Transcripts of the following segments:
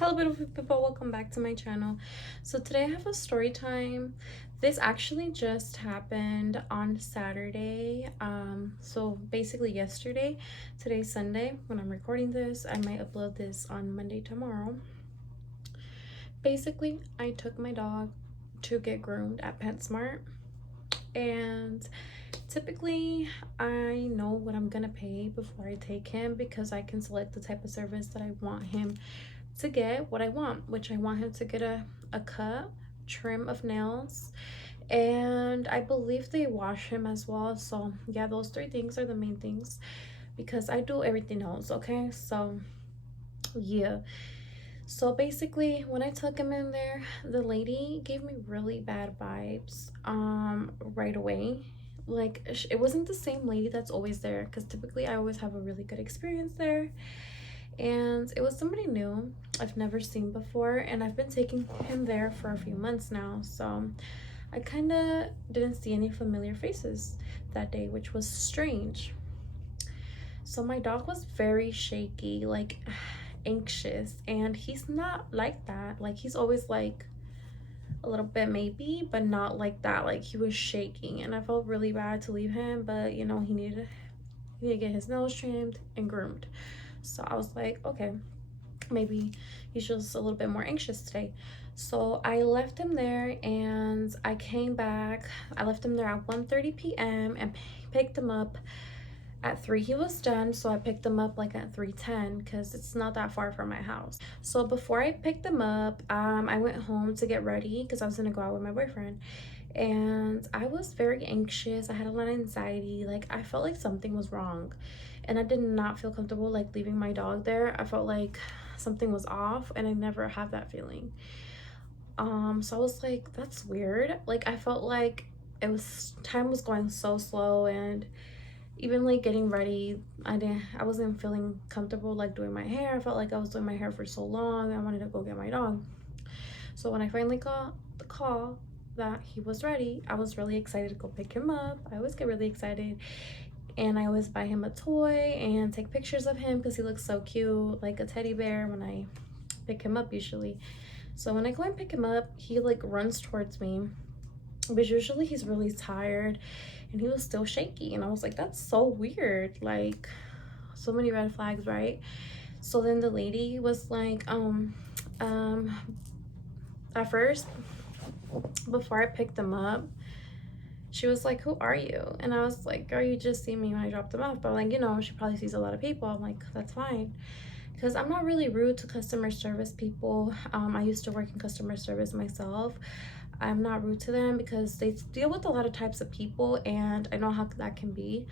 Hello beautiful people, welcome back to my channel. So today I have a story time. This actually just happened on Saturday, so basically yesterday. Today's Sunday when I'm recording this. I might upload this on Monday tomorrow. Basically, I took my dog to get groomed at Petsmart, and typically I know what I'm gonna pay before I take him because I can select the type of service that I want him to get, what I want, which I want him to get a cut, trim of nails, and I believe they wash him as well. So yeah, those three things are the main things because I do everything else. Okay, so yeah. So basically when I took him in there, the lady gave me really bad vibes right away. Like it wasn't the same lady that's always there, because typically I always have a really good experience there, and it was somebody new I've never seen before, and I've been taking him there for a few months now, so I kind of didn't see any familiar faces that day, which was strange. So my dog was very shaky, like anxious, and he's not like that. Like he's always like a little bit maybe, but not like that. Like he was shaking, and I felt really bad to leave him, but you know, he needed to get his nails trimmed and groomed. So I was like, okay, maybe he's just a little bit more anxious today. So I left him there and I came back. I left him there at 1:30 p.m. and picked him up at 3. He was done, so I picked him up like at 3:10 because it's not that far from my house. So before I picked him up, I went home to get ready because I was gonna go out with my boyfriend, and I was very anxious. I had a lot of anxiety. Like I felt like something was wrong, and I did not feel comfortable like leaving my dog there. I felt like something was off, and I never had that feeling. So I was like, that's weird. Like I felt like time was going so slow, and even like getting ready, I wasn't feeling comfortable like doing my hair. I felt like I was doing my hair for so long. I wanted to go get my dog. So when I finally got the call that he was ready, I was really excited to go pick him up. I always get really excited, and I always buy him a toy and take pictures of him because he looks so cute, like a teddy bear, when I pick him up usually. So when I go and pick him up, he like runs towards me, but usually he's really tired, and he was still shaky, and I was like, that's so weird. Like so many red flags, right? So then the lady was like, at first, before I picked him up, she was like, who are you? And I was like, girl, you just see me when I dropped him off. But like, you know, she probably sees a lot of people. I'm like, that's fine, because I'm not really rude to customer service people. I used to work in customer service myself. I'm not rude to them because they deal with a lot of types of people, and I know how that can be.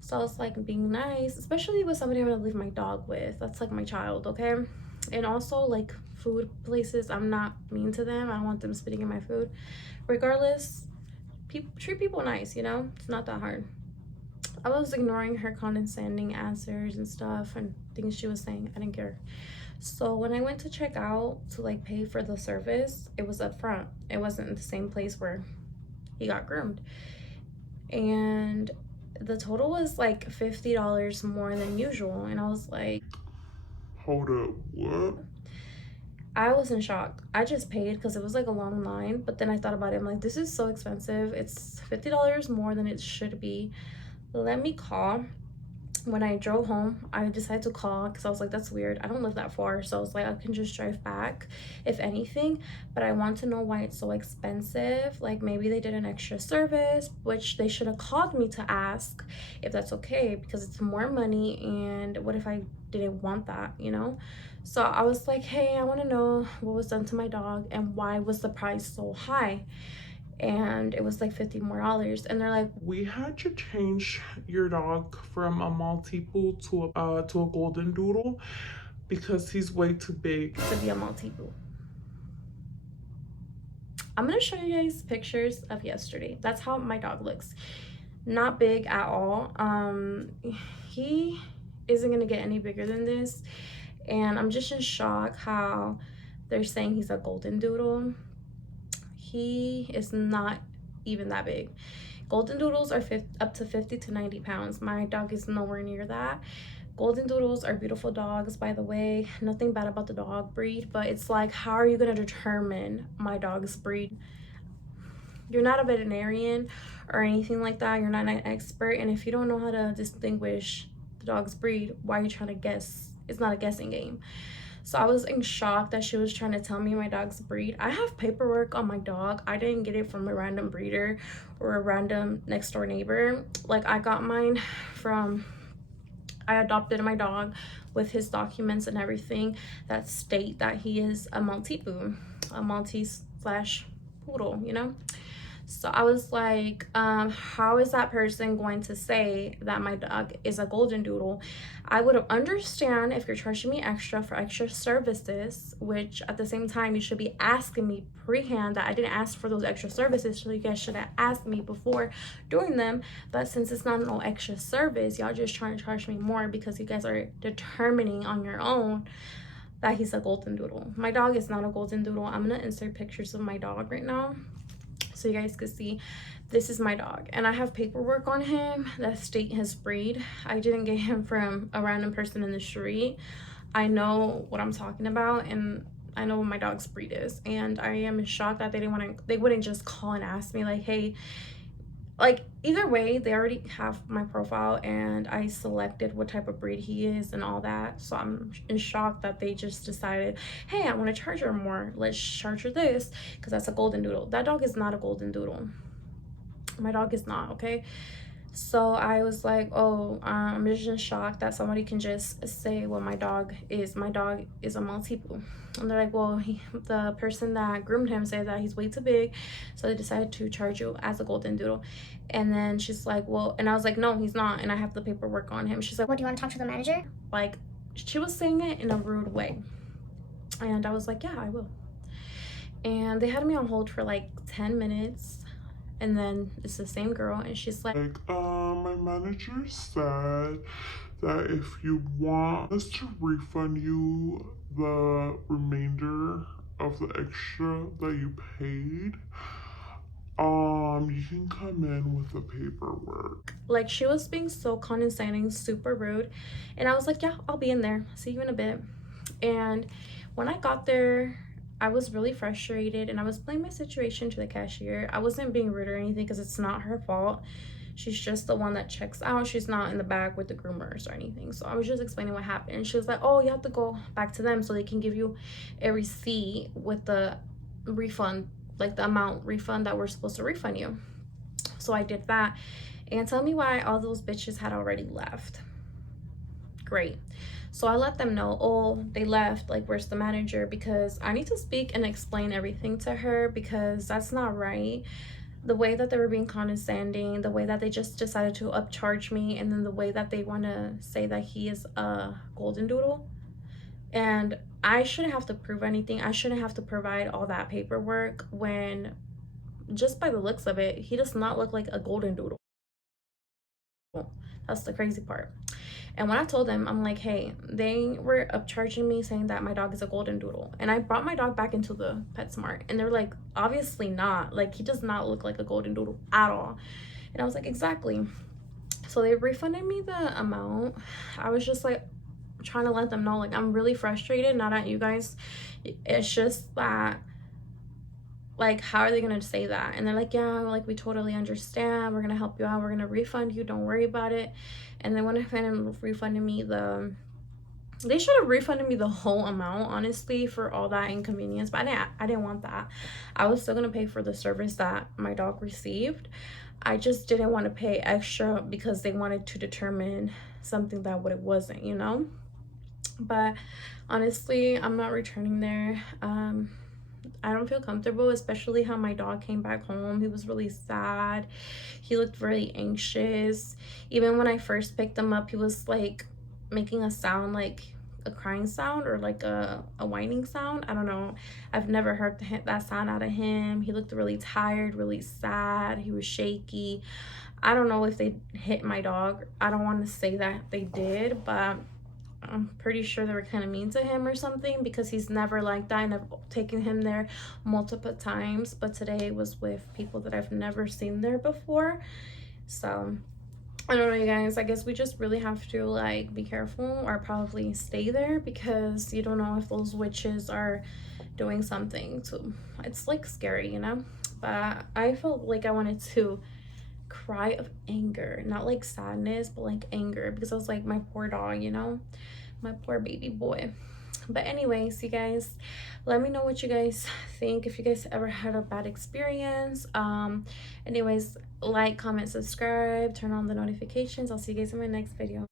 So I was like being nice, especially with somebody I'm gonna leave my dog with. That's like my child, okay? And also like food places, I'm not mean to them. I don't want them spitting in my food. Regardless, treat people nice, you know? It's not that hard. I was ignoring her condescending answers and stuff and things she was saying. I didn't care. So when I went to check out to like pay for the service, it was up front. It wasn't in the same place where he got groomed. And the total was like $50 more than usual. And I was like, Hold up, what? I was in shock. I just paid because it was like a long line, but then I thought about it. I'm like, this is so expensive. It's $50 more than it should be. Let me call. When I drove home, I decided to call because I was like, that's weird. I don't live that far. So I was like, I can just drive back if anything, but I want to know why it's so expensive. Like maybe they did an extra service, which they should have called me to ask if that's okay, because it's more money, and what if I didn't want that, you know? So I was like, hey, I want to know what was done to my dog and why was the price so high. And it was like $50 more, and they're like, We had to change your dog from a Maltese to a golden doodle because he's way too big to be a Maltese. I'm gonna show you guys pictures of yesterday. That's how my dog looks. Not big at all. He isn't gonna get any bigger than this, and I'm just in shock how they're saying he's a golden doodle. He is not even that big. Golden doodles are up to 50 to 90 pounds. My dog is nowhere near that, Golden Doodles are beautiful dogs, by the way. Nothing bad about the dog breed, but it's like, how are you going to determine my dog's breed? You're not a veterinarian or anything like that. You're not an expert. And if you don't know how to distinguish the dog's breed, why are you trying to guess? It's not a guessing game. So I was in shock that she was trying to tell me my dog's breed. I have paperwork on my dog. I didn't get it from a random breeder or a random next door neighbor. Like, I got mine from, I adopted my dog with his documents and everything that state that he is a Maltipoo, a Maltese slash poodle, you know? So I was like, how is that person going to say that my dog is a golden doodle? I would understand if you're charging me extra for extra services, which at the same time you should be asking me pre-hand that I didn't ask for those extra services, so you guys should have asked me before doing them. But since it's not no extra service, y'all just trying to charge me more because you guys are determining on your own that he's a golden doodle. My dog is not a golden doodle. I'm gonna insert pictures of my dog right now so you guys can see. This is my dog, and I have paperwork on him that state his breed. I didn't get him from a random person in the street. I know what I'm talking about, and I know what my dog's breed is. And I am shocked that they wouldn't just call and ask me like, hey, like, either way, they already have my profile and I selected what type of breed he is and all that. So I'm in shock that they just decided, hey, I want to charge her more. Let's charge her this because that's a golden doodle. That dog is not a golden doodle. My dog is not, okay? So I was like, oh, I'm just in shock that somebody can just say, well, my dog is a Maltipoo. And they're like, well, the person that groomed him said that he's way too big, so they decided to charge you as a golden doodle. And then she's like, well, and I was like, no, he's not, and I have the paperwork on him. She's like, Well, do you want to talk to the manager? like, she was saying it in a rude way. And I was like, yeah, I will. And they had me on hold for like 10 minutes. And then it's the same girl, and she's like, my manager said that if you want us to refund you the remainder of the extra that you paid, you can come in with the paperwork. Like, she was being so condescending, super rude. And I was like, yeah, I'll be in there. See you in a bit. And when I got there, I was really frustrated, and I was playing my situation to the cashier. I wasn't being rude or anything because it's not her fault. She's just the one that checks out. She's not in the back with the groomers or anything. So I was just explaining what happened. And she was like, oh, you have to go back to them so they can give you a receipt with the refund, like the amount refund that we're supposed to refund you. So I did that. And tell me why all those bitches had already left. Great. So I let them know, oh, they left, like, where's the manager? Because I need to speak and explain everything to her, because that's not right. The way that they were being condescending, the way that they just decided to upcharge me, and then the way that they want to say that he is a golden doodle. And I shouldn't have to prove anything. I shouldn't have to provide all that paperwork when, just by the looks of it, he does not look like a golden doodle. That's the crazy part. And when I told them, I'm like, hey, they were upcharging me saying that my dog is a golden doodle. And I brought my dog back into the Petsmart, and they're like, obviously not. Like, he does not look like a golden doodle at all. And I was like, exactly. So they refunded me the amount. I was just like trying to let them know, like, I'm really frustrated, not at you guys. It's just that, like, how are they gonna say that? And they're like, yeah, like, we totally understand, we're gonna help you out, we're gonna refund you, don't worry about it. And they went ahead and refunded me they should have refunded me the whole amount, honestly, for all that inconvenience. But I didn't want that. I was still gonna pay for the service that my dog received. I just didn't want to pay extra because they wanted to determine something that what it wasn't, you know. But honestly, I'm not returning there. I don't feel comfortable, especially how my dog came back home. He was really sad. He looked really anxious. Even when I first picked him up, he was like making a sound, like a crying sound or like a whining sound. I don't know. I've never heard that sound out of him. He looked really tired, really sad. He was shaky. I don't know if they hit my dog. I don't want to say that they did, but I'm pretty sure they were kind of mean to him or something, because he's never like that, and I've taken him there multiple times, but today was with people that I've never seen there before. So I don't know, you guys. I guess we just really have to like be careful or probably stay there because you don't know if those witches are doing something. So it's like scary, you know. But I felt like I wanted to cry of anger, not like sadness, but like anger because I was like, my poor dog, you know, my poor baby boy. But anyways, you guys, let me know what you guys think, if you guys ever had a bad experience. Anyways, like, comment, subscribe, turn on the notifications. I'll see you guys in my next video.